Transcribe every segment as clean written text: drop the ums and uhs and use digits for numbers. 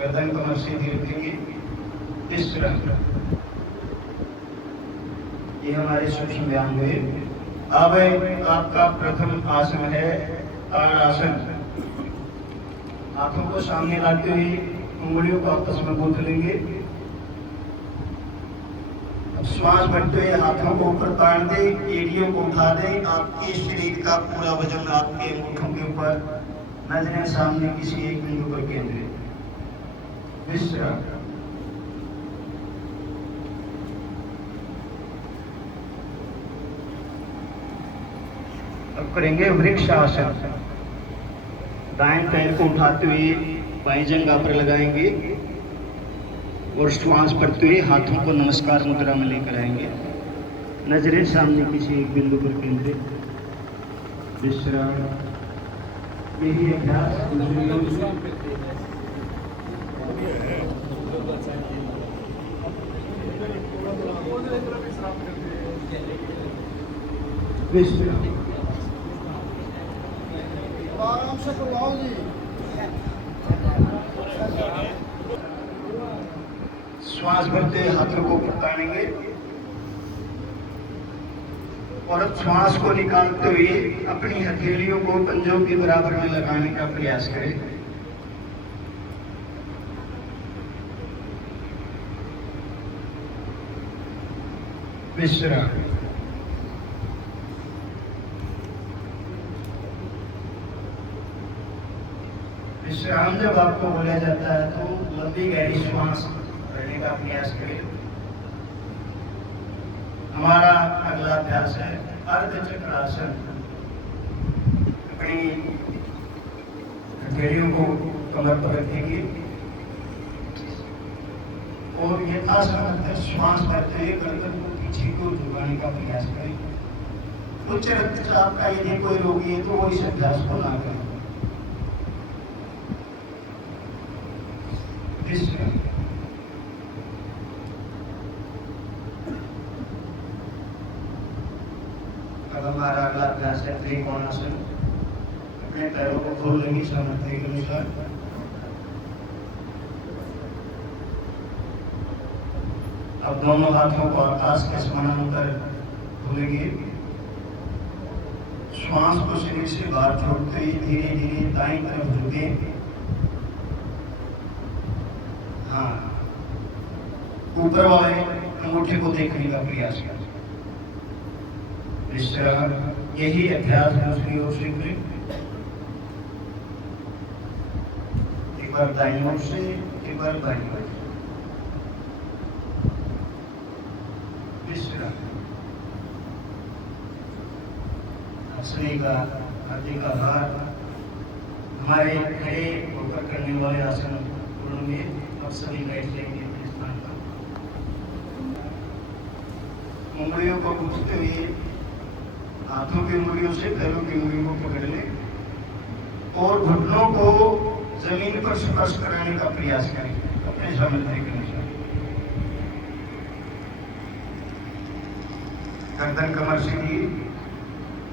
गर्दन कमर सीधी रखेंगे इस तरह। ये हमारे सूक्ष्म व्यायाम हुए। अब आपका प्रथम आसन है ताड़ासन। हाथों को सामने लाते हुए उंगलियों को आपस में गूंथ लेंगे। श्वास भरते हुए हाथों को ऊपर तान दे, एड़ियों को उठा दे। आपके शरीर का पूरा वजन आपके अंगूठों के ऊपर, नजरें सामने किसी एक बिंदु पर केंद्रित। विश्राम। अब करेंगे वृक्ष आसन। दाएं पैर को उठाते हुए बाएं जंघा पर लगाएंगे और श्वास भरते हुए हाथों को नमस्कार मुद्रा में लेकर आएंगे। नजरें सामने किसी एक बिंदु पर केंद्रित। विश्राम। यही अभ्यास विश्राम। आराम से करवाओ जी। श्वास भरते हाथों को ऊपर तानेंगे और अब श्वास को निकालते हुए अपनी हथेलियों को पंजों के बराबर में लगाने का प्रयास करें। विश्राम। विश्राम जब आपको बोला जाता है तो लंबी गहरी श्वास करने का प्रयास करें। हमारा अगला अभ्यास है अर्धचक्रासन। अपनी हथेलियों को कमर पर रखेंगे और यथासंभव श्वास भरते हुए गर्दन को पीछे को झुकाने का प्रयास करें। उच्च रक्तचाप का यदि कोई रोगी है तो वो इस अभ्यास को ना करें। अब हमारा अगला अभ्यास है त्रिकोणासन। अपने पैरों को खोल लेंगे सामर्थ्य के अनुसार। अब दोनों हाथों को आकाश के समानांतर खोलेंगे। श्वास को शरीर से बाहर छोड़ते हुए धीरे धीरे दाईं तरफ झुके। हाँ, ऊपर वाले अंगूठे को देखने का प्रयास करें। विश्राम। यही अभ्यास दूसरी ओर से करें। एक बार दाईं ओर से, एक बार बाईं ओर से। विश्राम। हंसने का, हृदय का भार। हमारे खड़े होकर करने वाले आसन पूर्ण में अब सभी बैठ जाएंगे अपने स्थान पर। उंगलियों को गूंथते हुए हाथों की उंगलियों से पैरों की उंगलियों को पकड़ लें और घुटनों को जमीन पर स्पर्श कराने का प्रयास करें अपने सामर्थ्य के अनुसार। गर्दन कमर सीधी,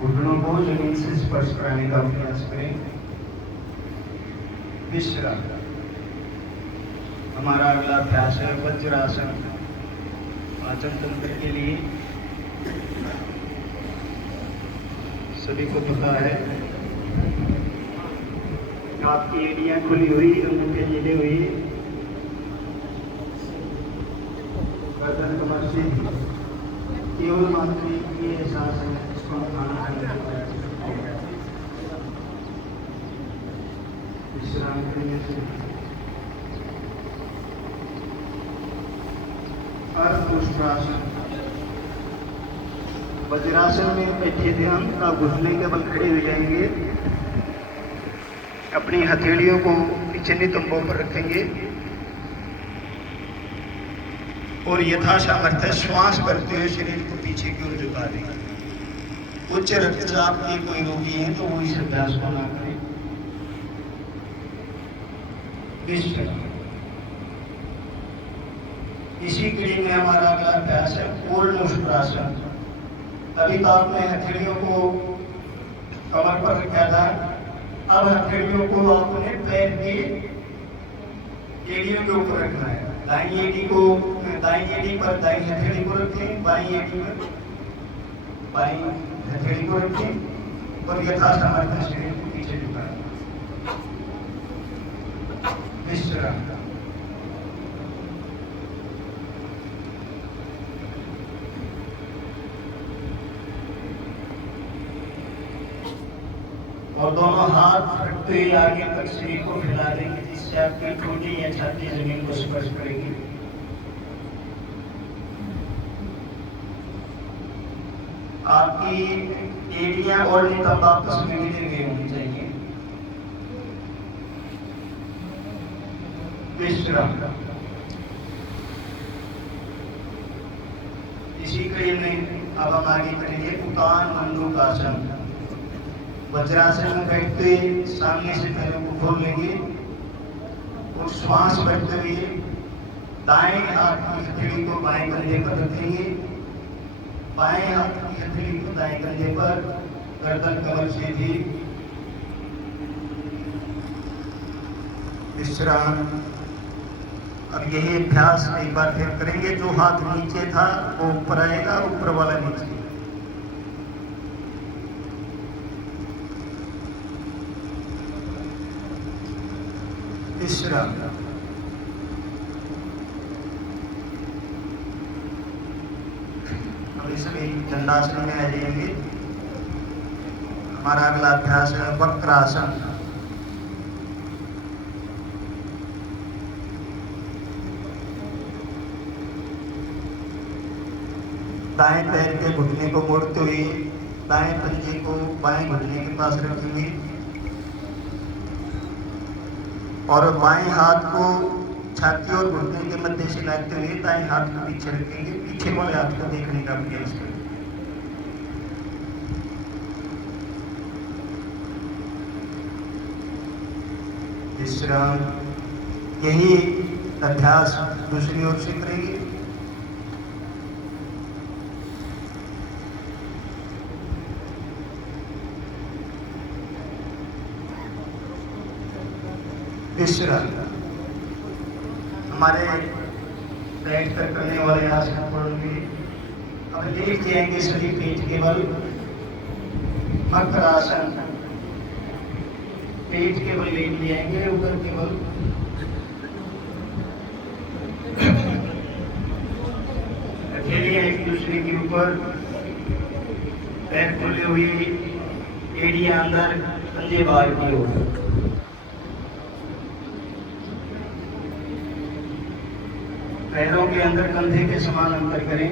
घुटनों को जमीन से स्पर्श कराने का प्रयास करें। विश्राम। हमारा अगला अभ्यास है वज्रासन। पाचन तंत्र के लिए सभी को पता है, आपकी एड़ियां खुली हुई, अंगूठे हिले हुई, गर्दन कमर से केवल मात्र ये एहसास है इसको खाना खाने विश्राम करने से। अर्धपुष्टासन। वज्रासन में बैठे ध्यान का घुटने के बल खड़े हो जाएंगे। अपनी हथेलियों को पीछे नितंबों पर रखेंगे और यथासामर्थ्य श्वास करते हुए शरीर को पीछे की ओर झुका देंगे। उच्च रक्तचाप के कोई रोगी है तो वो इस अभ्यास को ना करें। इसी कड़ी में हमारा अगला अभ्यास है पूर्ण मुस्कुरासन। अभी तो आपने हथेलियों को कमर पर रखा था, अब हथेलियों को आपने पैर के एड़ियों के ऊपर रखना है। दाई एड़ी पर दाई हथेली को रखें, बाई एड़ी पर बाई हथेली को रखें और यथासमर्थ शरीर को पीछे झुकाएं। विश्राम। और दोनों हाथ रखते हुए आगे तक शरीर को फैला देंगे, जिससे आपकी ठोड़ी या छाती जमीन को स्पर्श करेगी। आपकी एड़ियां और नितंब आपस में मिले हुए होनी चाहिए। विश्राम। इसी क्रिया में अब हम आगे करेंगे उतान मंडूकासन। वज्रासन में बैठते सामने से पैरों को खोल लेंगे और श्वास भरते हुए दाएं हाथ की हथेली को बाएं कंधे पर रखेंगे, बाएं हाथ की हथेली को दाएं कंधे पर, गर्दन कमर से भी। विश्राम। अब यही अभ्यास एक बार फिर करेंगे। जो हाथ नीचे था वो ऊपर आएगा, ऊपर वाला नीचे। विश्राम। अभी सभी दंडासन में आ जाएंगे। हमारा अगला अभ्यास है वक्रासन। दाएं पैर के घुटने को मोड़ते हुए दाएं पंजे को बाएं घुटने के पास रखेंगे और बाएं हाथ को छाती और घुटने के मध्य से लाते हुए दाएं हाथ को पीछे रखेंगे। पीछे वाले हाथ को देखने का प्रयास करें। विश्राम। यही अभ्यास दूसरी ओर से करेंगे। विश्राम। हमारे बैठ कर करने वाले आसन पढ़ेंगे। अब लेट जाएंगे सभी पेट के बल। मकरासन। पेट के बल लेट जाएंगे, ऊपर के बल। हथेलियां एक दूसरे के ऊपर, पैर खुले हुए, एड़ियां अंदर, पंजे बाहर की ओर। पैरों के अंदर कंधे के समान अंतर करें,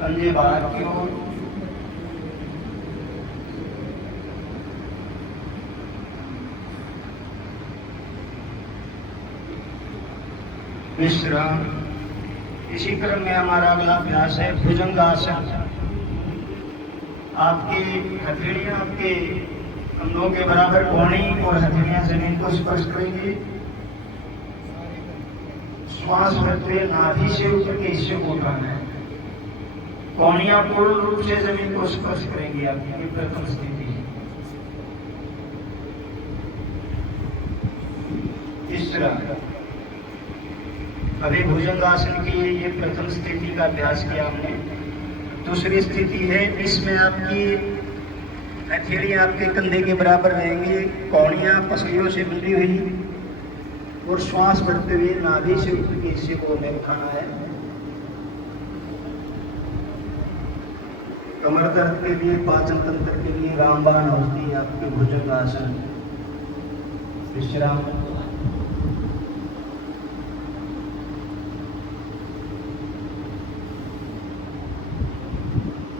कंधे बाहर की ओर। विश्राम। इसी क्रम में हमारा अगला अभ्यास है भुजंगासन। आपकी हथेलियां आपके कंधों के बराबर कोहनी और हथेलियां जमीन को स्पर्श करेंगी। श्वास भरते हुए नाभि से ऊपर के हिस्से को उठाना है। कोहनियां पूर्ण रूप से जमीन को स्पर्श करेंगी। आपकी प्रथम स्थिति है। तीसरा, अभी भुजंगासन की ये प्रथम स्थिति का अभ्यास किया हमने। दूसरी स्थिति है, इसमें आपकी हथेलियां आपके कंधे के बराबर रहेंगी, कोहनियां पसलियों से मिली हुई और श्वास भरते हुए नाभि से ऊपर के हिस्से को हमें उठाना है। कमर दर्द के लिए, पाचन तंत्र के लिए रामबाण होती है आपके भुजंगासन। विश्राम।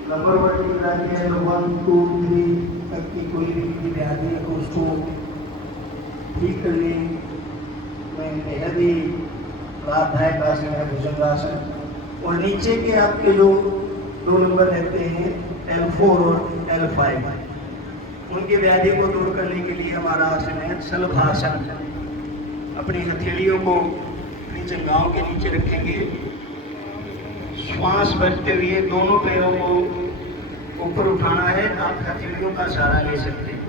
नंबर वन की व्याधि है, 1, 2, 3 तक की कोई भी व्याधि है तो उसको ठीक करने में बेहद ही लाभदायक आसन है भुजंगासन। और नीचे के आपके जो 2 नंबर रहते हैं L4 और L5, उनकी व्याधि को दूर करने के लिए हमारा आसन है शलभासन। अपनी हथेलियों को अपनी जंघाओं के नीचे रखेंगे। श्वास भरते हुए दोनों पैरों को ऊपर उठाना है। आप हथेलियों का सहारा ले सकते हैं।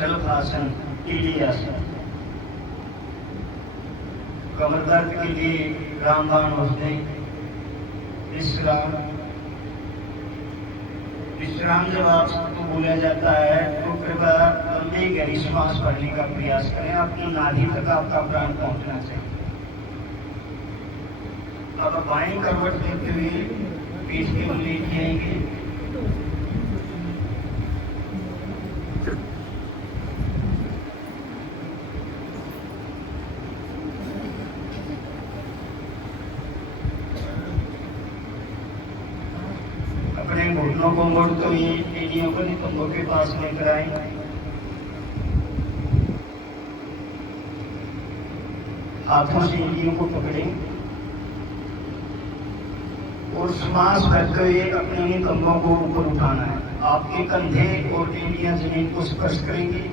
शलभासन, टीली आसन। कमर दर्द के लिए रामबाण औषधि। विश्राम। विश्राम जब आपको बोला जाता है तो कृपया लंबी गहरी श्वास भरने का प्रयास करें। आपकी नाभि तक आपका प्राण पहुंचना चाहिए। अब बाएं करवट देते हुए पीठ के बल लेट जाएंगे। अपने घुटनों को मोड़ते हुए एड़ियों को नितंबों के पास लेकर आए। हाथों से एड़ियों को पकड़ें और श्वास भरते हुए अपने नितंबों को ऊपर उठाना है। आपके कंधे और एड़ियां जमीन को स्पर्श करेंगी।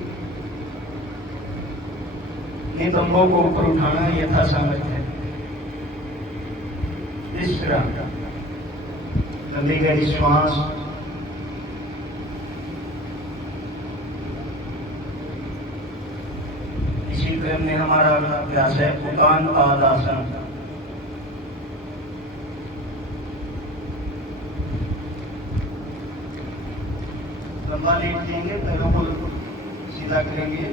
नितंबों को ऊपर उठाना यथा सामर्थ्य है। विश्राम। लंबी गहरी श्वास। इसी क्रम में हमारा अगला अभ्यास है उतान पादासन। लंबा लेट देंगे, पैरों को सीधा करेंगे,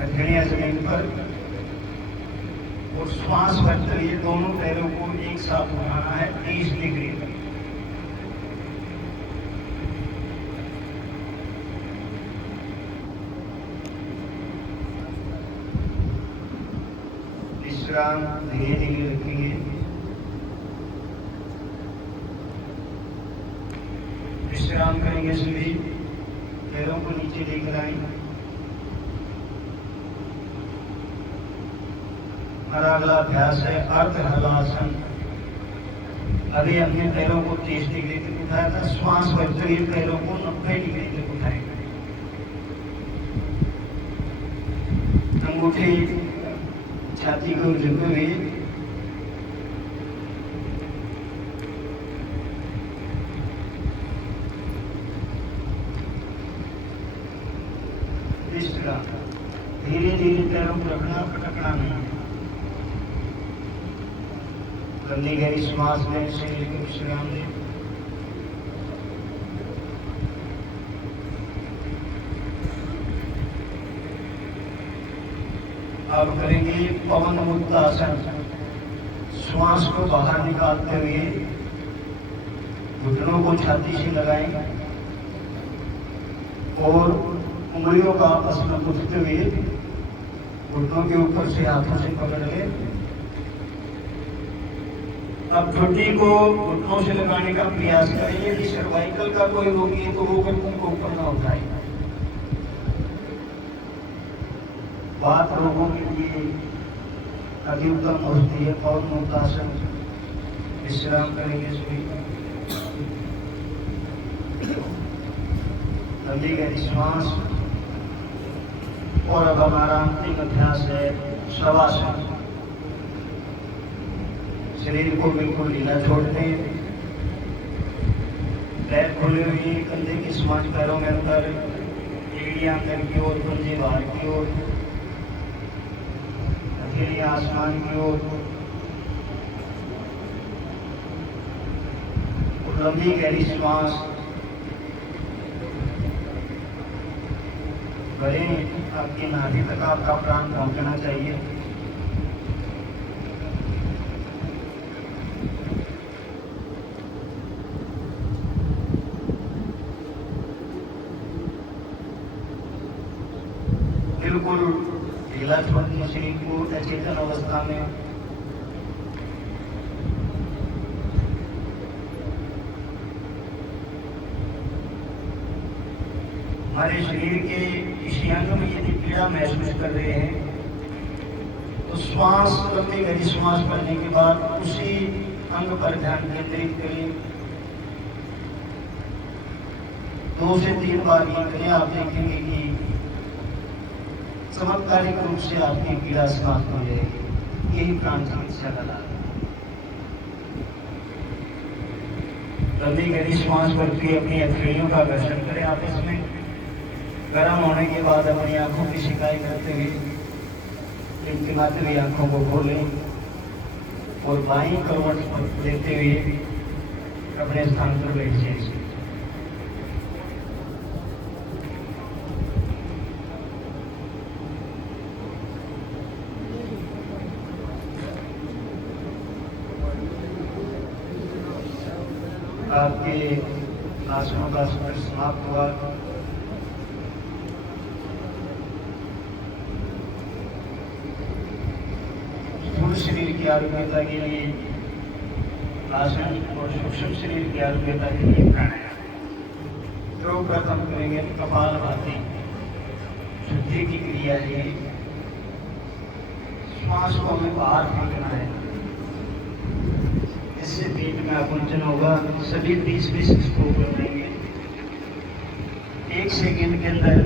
हथेलियां जमीन पर और श्वास भरते हुए दोनों पैरों को एक साथ उठाना है 30 डिग्री तक। विश्राम धीरे धीरे रखेंगे। विश्राम करेंगे सभी। पैरों को नीचे लेकर आएंगे। हमारा अगला अभ्यास है अर्ध हलासन। अभी हमने पैरों को 30 डिग्री तक उठाया था। श्वास भरते हुए पैरों को 90 डिग्री तक उठाएंगे। अंगूठे छाती को झुके हुए धीरे धीरे पैरों को रखना, पटकना नहीं। लंबी गहरी श्वास में शरीर को विश्राम दें। अब करेंगे पवन मुक्तासन। श्वास को बाहर निकालते हुए घुटनों को छाती से लगाएं और उंगलियों का आपस में गुथते हुए घुटनों के ऊपर से हाथों से पकड़ लें। अब ठुड्डी को घुटनों से लगाने का प्रयास करें। यदि सर्वाइकल का कोई रोगी है तो वो गर्दन को ऊपर ना उठाए। बात रोगों के लिए अति उत्तम होती है पवन मुक्तासन। विश्राम करेंगे सभी। लंबी गहरी श्वास। और अब हमारा अंतिम अभ्यास है शवासन। शरीर को बिल्कुल ढीला छोड़ते हैं। पैर खुले हुए, कंधे के समान पैरों में अंदर, एड़ियां अंदर की ओर, पंजे बाहर की ओर, हथेलियां आसमान की ओर। लंबी गहरी श्वास भरें। आपकी नाभि तक आपका प्राण पहुंचना चाहिए। बिल्कुल ढीला छोड़ने शरीर को अचेतन अवस्था में। हमारे शरीर के किसी अंग में यदि पीड़ा महसूस कर रहे हैं तो श्वास, लंबी गहरी श्वास भरने के बाद उसी अंग पर ध्यान केंद्रित करें। 2 से 3 बार ये करें। आप देखेंगे कि चमत्कारिक रूप से आपकी पीड़ा समाप्त हो जाएगी। यही प्राण चिकित्सा का लाभ है। लंबी गहरी श्वास भरती अपनी हथेलियों का घर्षण करें आपस में। गर्म होने के बाद अपनी आंखों की शिकायत करते हुए टिमटिमाते हुए आंखों को खोलें और बाईं करवट लेते हुए अपने स्थान पर बैठ जाइए। आपके आसनों का सफर समाप्त हुआ। स्थूल शरीर की आरोग्यता के लिए आसन और सूक्ष्म शरीर की आरोग्यता के लिए प्राणायाम। जो प्रथम करेंगे कपालभाति शुद्धि की क्रिया है। श्वास को हमें बाहर फेंकना है, इससे पेट में आकुंचन होगा। सभी 20-20 स्ट्रोक लगाएंगे। 1 सेकेंड के अंदर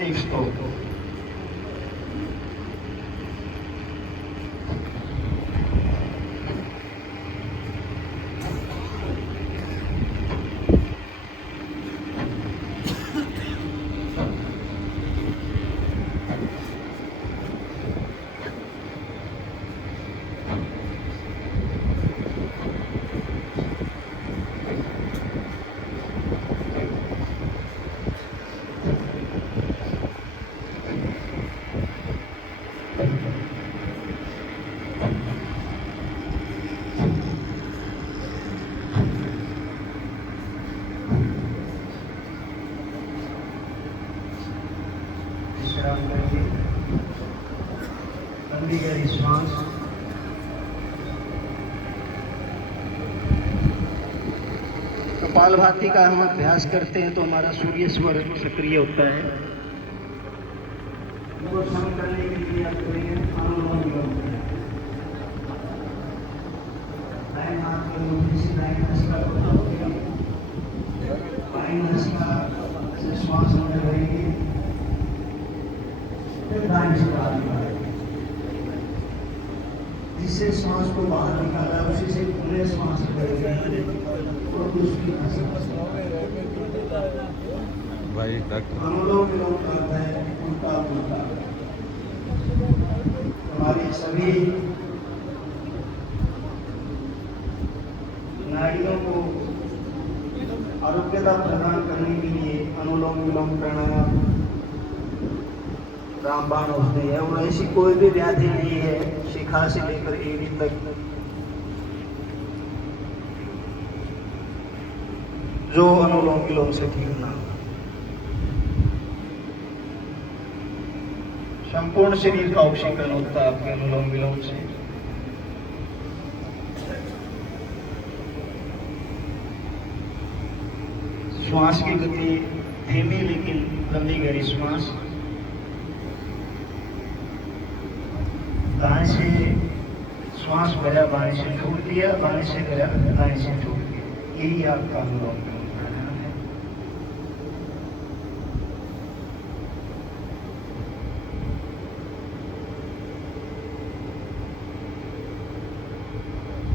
1 स्ट्रोक। विश्राम करके लंबी गहरी श्वास। कपालभाति का हम अभ्यास करते हैं तो हमारा सूर्य स्वर सक्रिय होता है। वो सम करने के लिए आप करेंगे अनुलोम विलोम। दाएं हाथ के मुट्ठी से दाएं नसका को दबाएंगे, बाएं नसका से श्वास अंदर भरेंगे, फिर दाएं से बाहर निकालेंगे। जिससे श्वास को बाहर निकाला उसी से पूरे श्वास करेंगे और दूसरी भाई डॉक्टर अनुलोम विलोम करता है उल्टा उल्टा। हमारी सभी नाड़ियों को आरोग्यता प्रदान करने के लिए अनुलोम विलोम प्राणायाम रामबाण औषधि है। और ऐसी कोई भी व्याधि नहीं है शिखा से लेकर एड़ी तक जो अनुलोम विलोम से ठीक ना हो। संपूर्ण शरीर का ऑक्सीकरण होता है आपके अनुलोम विलोम से। श्वास की गति धीमी लेकिन लंबी गहरी श्वास। दाएं से श्वास भरा, बाएं से छोड़ दिया, बाएं से भरा, दाएं से छोड़ दिया। यही आपका अनुलोम विलोम।